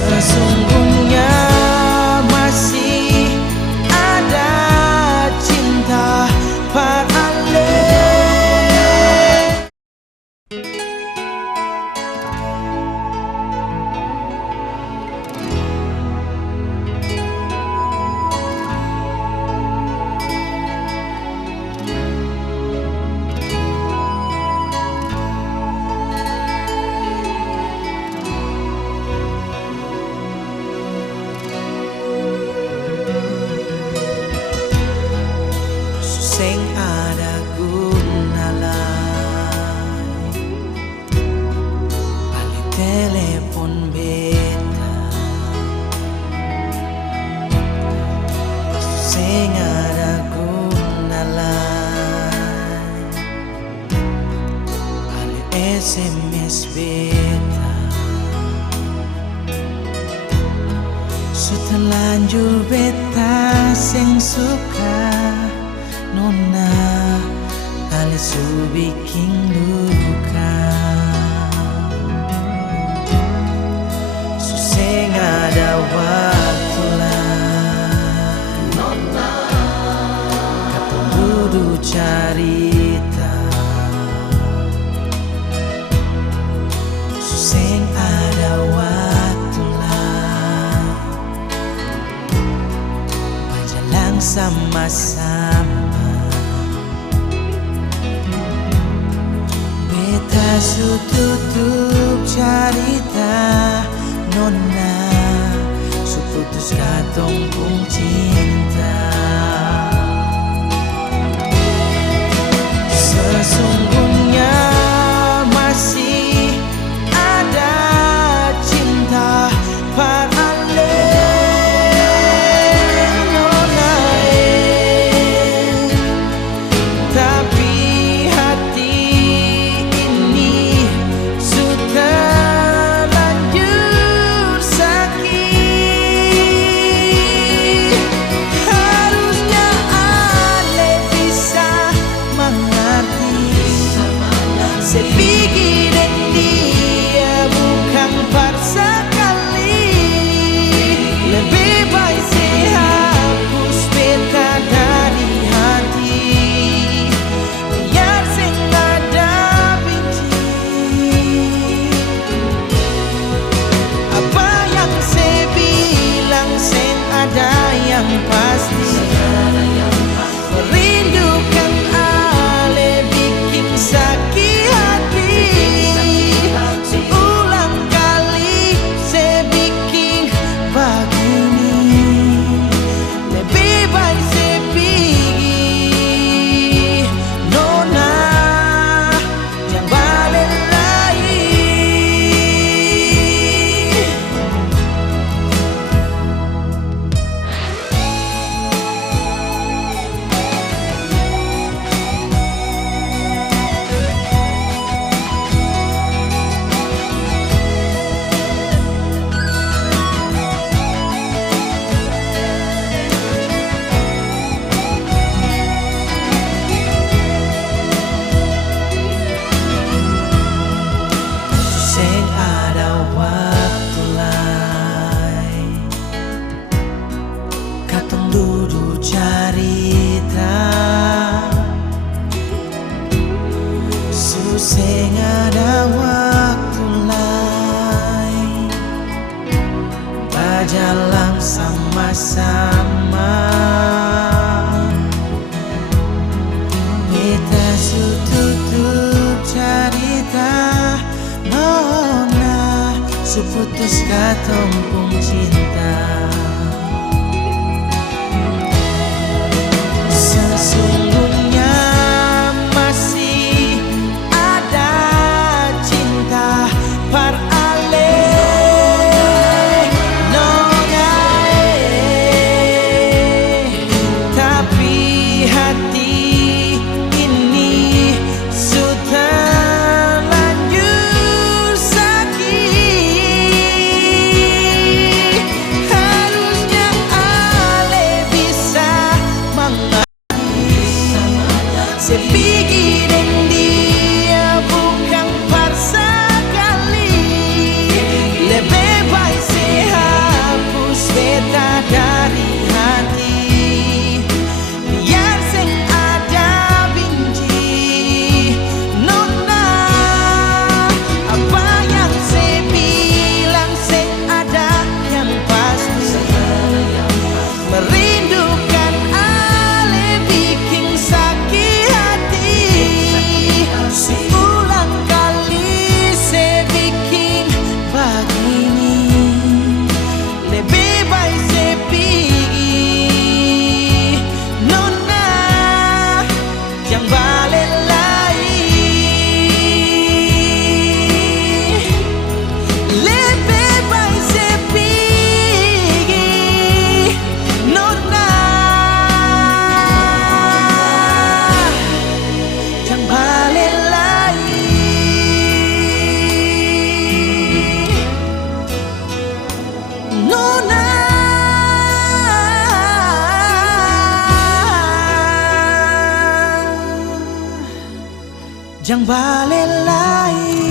Sesungguhnya masih ada cinta paralel. Sing ada gunalan balik telepon beta, sing ada gunalan balik SMS beta. Setelanjur beta sing suka nona kali su bikin luka, suseng ada waktu lah nona kata duduk cerita, suseng ada waktu lah berjalan sama-sama. Su tutup cerita nona, su putus katong pung cinta. Sesungguhnya masih ada cinta paralel nona, tapi hati sepikir dia bukan paksa kali, lebih baik dihapus beta dari hati, biar sing ada benci. Apa yang saya bilang sing ada yang pasti, merindukan ale bikin sakit. Suseng ada waktu lain berjalan sama-sama. Kita tutup cerita nona, seputus katong pung cinta. Sesungguhnya masih ada cinta paralel nona, tapi hati ini sudah lanjut sakit. Harusnya ale bisa mengerti Nona Jang balelai